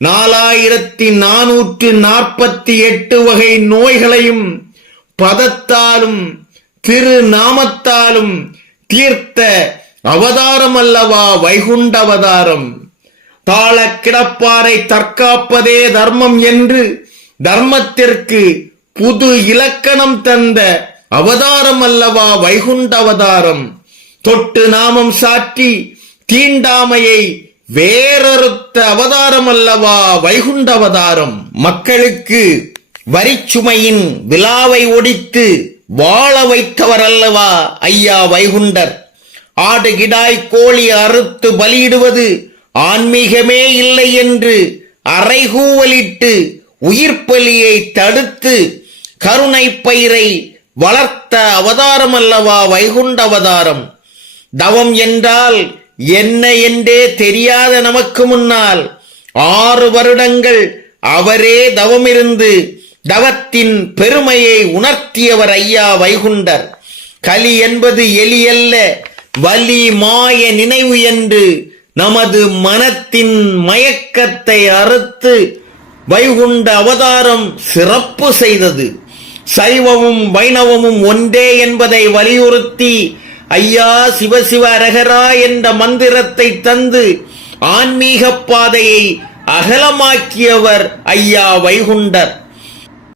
4448 வகை நோய்களையும் பதத்தாலும் திருநாமத்தாலும் தீர்த்த அவதாரம் அல்லவா வைகுண்ட அவதாரம். தாழ கிடப்பாரை தற்காப்பதே தர்மம் என்று தர்மத்திற்கு புது இலக்கணம் தந்த அவதாரம் அல்லவா வைகுண்ட அவதாரம். தொட்டு நாமம் சாற்றி தீண்டாமையை வேறறுத்த அவதாரம் அல்லவா வைகுண்ட அவதாரம். மக்களுக்கு வரிச்சுமையின் விழாவை ஒடித்து வாழ வைத்தவர் அல்லவா ஐயா வைகுண்டர். ஆடு கிடாய் கோழி அறுத்து பலியிடுவது ஆன்மீகமே இல்லை என்று அறைகூவலிட்டு உயிர்ப்பலியை தடுத்து கருணை பயிரை வளர்த்த அவதாரம் அல்லவா வைகுண்ட அவதாரம். தவம் என்றால் என்ன என்றே தெரியாத நமக்கு முன்னால் 6 வருடங்கள் அவரே தவமிருந்து தவத்தின் பெருமையை உணர்த்தியவர் ஐயா வைகுண்டர். கலி என்பது எலியல்ல, வலி மாய நினைவு என்று நமது மனத்தின் மயக்கத்தை அறுத்து வைகுண்ட அவதாரம் சிறப்பு செய்தது. சைவமும் வைணவமும் ஒன்றே என்பதை வலியுறுத்தி ஐயா சிவசிவ அரகரா என்ற மந்திரத்தை தந்து ஆன்மீக பாதையை அகலமாக்கியவர் ஐயா வைகுண்டர்.